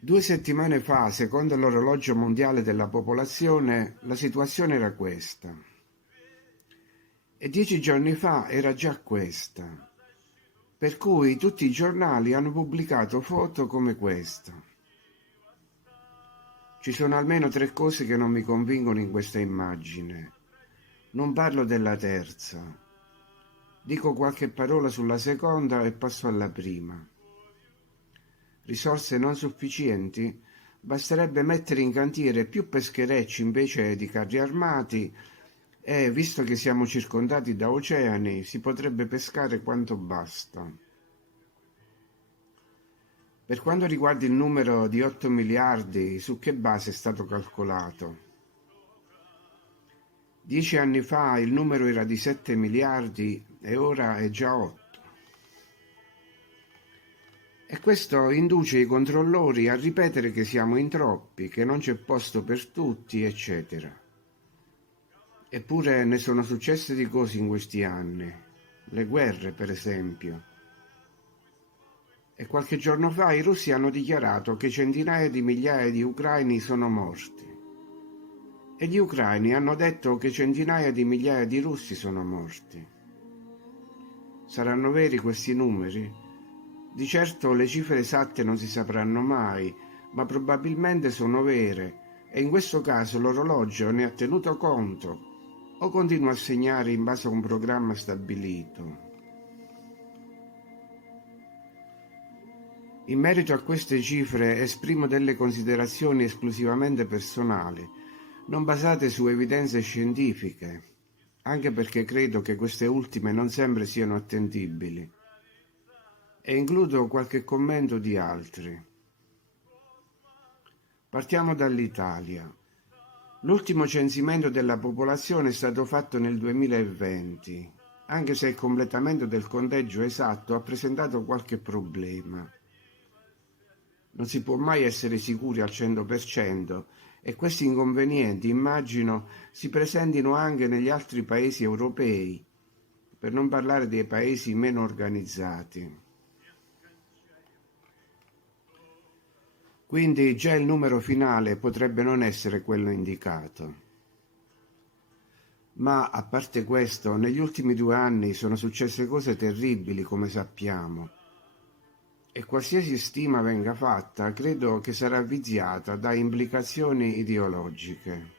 2 settimane fa, secondo l'orologio mondiale della popolazione, la situazione era questa. E 10 giorni fa era già questa. Per cui tutti i giornali hanno pubblicato foto come questa. Ci sono almeno 3 cose che non mi convincono in questa immagine. Non parlo della terza. Dico qualche parola sulla seconda e passo alla prima. Risorse non sufficienti? Basterebbe mettere in cantiere più pescherecci invece di carri armati e, visto che siamo circondati da oceani, si potrebbe pescare quanto basta. Per quanto riguarda il numero di 8 miliardi, su che base è stato calcolato? 10 anni fa il numero era di 7 miliardi e ora è già 8. E questo induce i controllori a ripetere che siamo in troppi, che non c'è posto per tutti, eccetera. Eppure ne sono successe di cose in questi anni. Le guerre, per esempio. E qualche giorno fa i russi hanno dichiarato che centinaia di migliaia di ucraini sono morti. E gli ucraini hanno detto che centinaia di migliaia di russi sono morti. Saranno veri questi numeri? Di certo le cifre esatte non si sapranno mai, ma probabilmente sono vere e in questo caso l'orologio ne ha tenuto conto o continua a segnare in base a un programma stabilito. In merito a queste cifre esprimo delle considerazioni esclusivamente personali, non basate su evidenze scientifiche, anche perché credo che queste ultime non sempre siano attendibili, e includo qualche commento di altri. Partiamo dall'Italia. L'ultimo censimento della popolazione è stato fatto nel 2020, anche se il completamento del conteggio esatto ha presentato qualche problema. Non si può mai essere sicuri al 100% e questi inconvenienti, immagino, si presentino anche negli altri paesi europei, per non parlare dei paesi meno organizzati. Quindi già il numero finale potrebbe non essere quello indicato. Ma, a parte questo, negli ultimi 2 anni sono successe cose terribili, come sappiamo. E qualsiasi stima venga fatta, credo che sarà viziata da implicazioni ideologiche.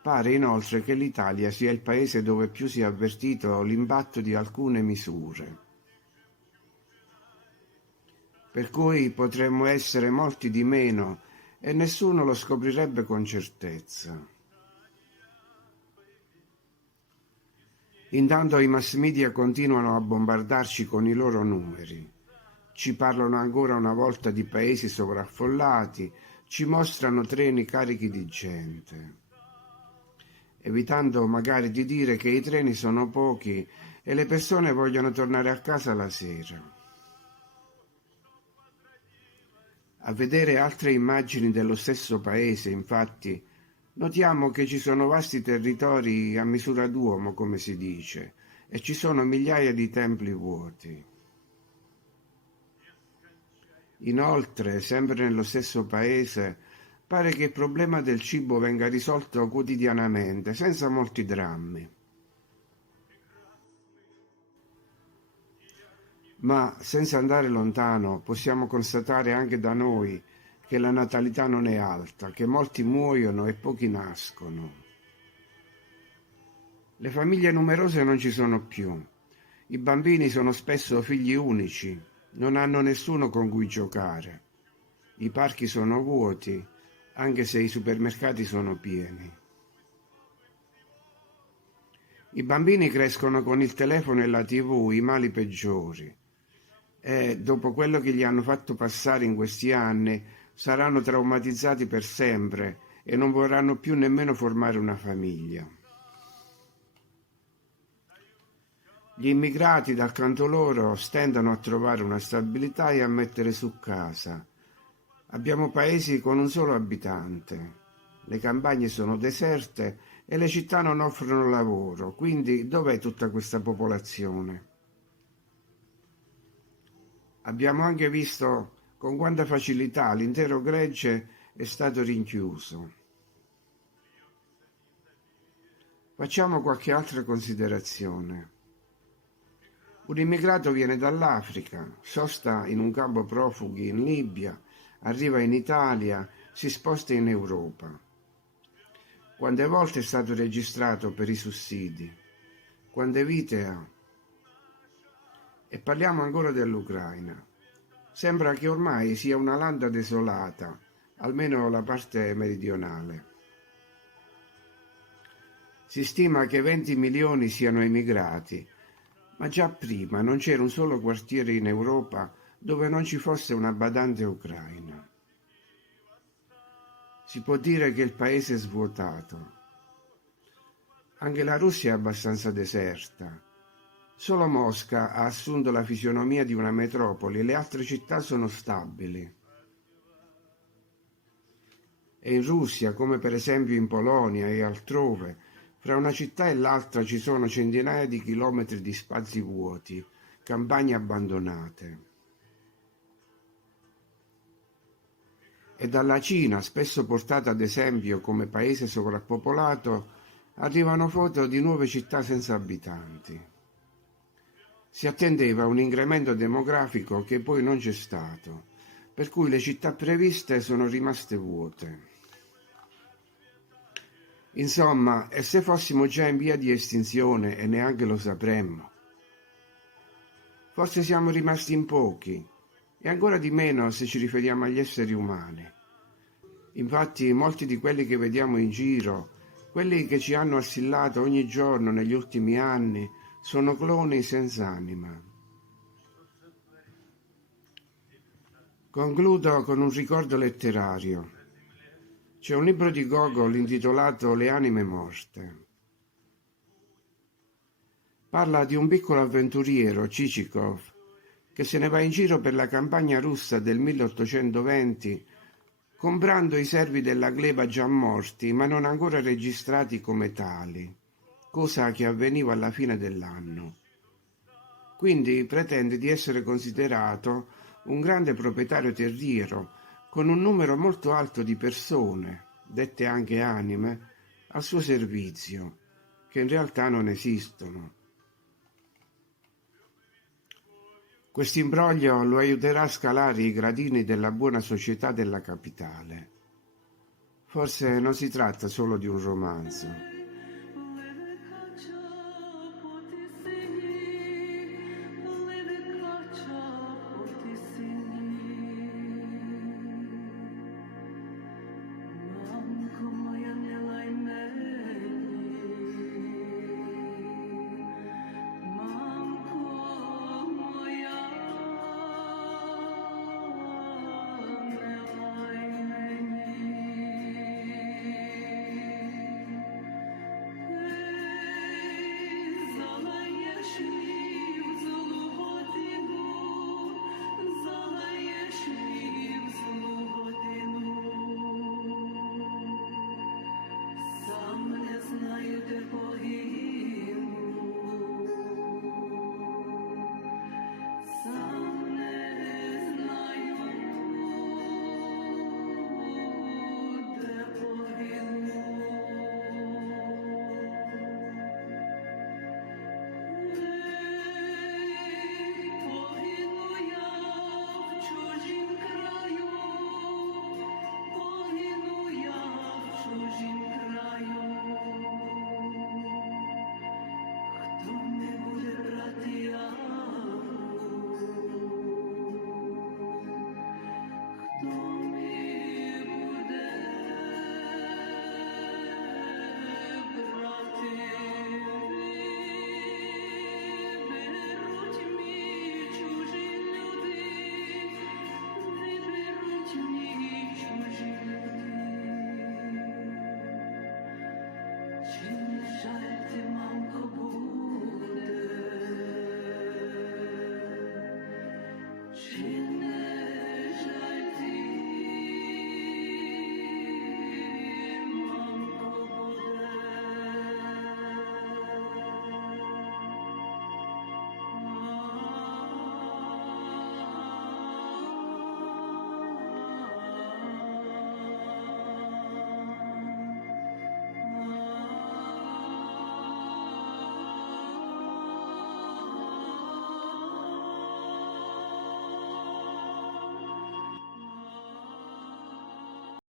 Pare inoltre che l'Italia sia il paese dove più si è avvertito l'impatto di alcune misure. Per cui potremmo essere molti di meno e nessuno lo scoprirebbe con certezza. Intanto i mass media continuano a bombardarci con i loro numeri. Ci parlano ancora una volta di paesi sovraffollati, ci mostrano treni carichi di gente, evitando magari di dire che i treni sono pochi e le persone vogliono tornare a casa la sera. A vedere altre immagini dello stesso paese, infatti, notiamo che ci sono vasti territori a misura d'uomo, come si dice, e ci sono migliaia di templi vuoti. Inoltre, sempre nello stesso paese, pare che il problema del cibo venga risolto quotidianamente, senza molti drammi. Ma senza andare lontano, possiamo constatare anche da noi che la natalità non è alta, che molti muoiono e pochi nascono. Le famiglie numerose non ci sono più. I bambini sono spesso figli unici, non hanno nessuno con cui giocare. I parchi sono vuoti, anche se i supermercati sono pieni. I bambini crescono con il telefono e la TV, i mali peggiori. E dopo quello che gli hanno fatto passare in questi anni, saranno traumatizzati per sempre e non vorranno più nemmeno formare una famiglia. Gli immigrati, dal canto loro, stentano a trovare una stabilità e a mettere su casa. Abbiamo paesi con un solo abitante. Le campagne sono deserte e le città non offrono lavoro, quindi dov'è tutta questa popolazione? Abbiamo anche visto con quanta facilità l'intero gregge è stato rinchiuso. Facciamo qualche altra considerazione. Un immigrato viene dall'Africa, sosta in un campo profughi in Libia, arriva in Italia, si sposta in Europa. Quante volte è stato registrato per i sussidi? Quante vite ha? E parliamo ancora dell'Ucraina. Sembra che ormai sia una landa desolata, almeno la parte meridionale. Si stima che 20 milioni siano emigrati, ma già prima non c'era un solo quartiere in Europa dove non ci fosse una badante ucraina. Si può dire che il paese è svuotato. Anche la Russia è abbastanza deserta. Solo Mosca ha assunto la fisionomia di una metropoli, le altre città sono stabili. E in Russia, come per esempio in Polonia e altrove, fra una città e l'altra ci sono centinaia di chilometri di spazi vuoti, campagne abbandonate. E dalla Cina, spesso portata ad esempio come paese sovrappopolato, arrivano foto di nuove città senza abitanti. Si attendeva un incremento demografico che poi non c'è stato, per cui le città previste sono rimaste vuote. Insomma, e se fossimo già in via di estinzione e neanche lo sapremmo? Forse siamo rimasti in pochi, e ancora di meno se ci riferiamo agli esseri umani. Infatti molti di quelli che vediamo in giro, quelli che ci hanno assillato ogni giorno negli ultimi anni, sono cloni senza anima. Concludo con un ricordo letterario. C'è un libro di Gogol intitolato Le anime morte. Parla di un piccolo avventuriero, Chichikov, che se ne va in giro per la campagna russa del 1820 comprando i servi della gleba già morti ma non ancora registrati come tali, cosa che avveniva alla fine dell'anno. Quindi pretende di essere considerato un grande proprietario terriero con un numero molto alto di persone, dette anche anime, al suo servizio, che in realtà non esistono. Quest'imbroglio lo aiuterà a scalare i gradini della buona società della capitale. Forse non si tratta solo di un romanzo. She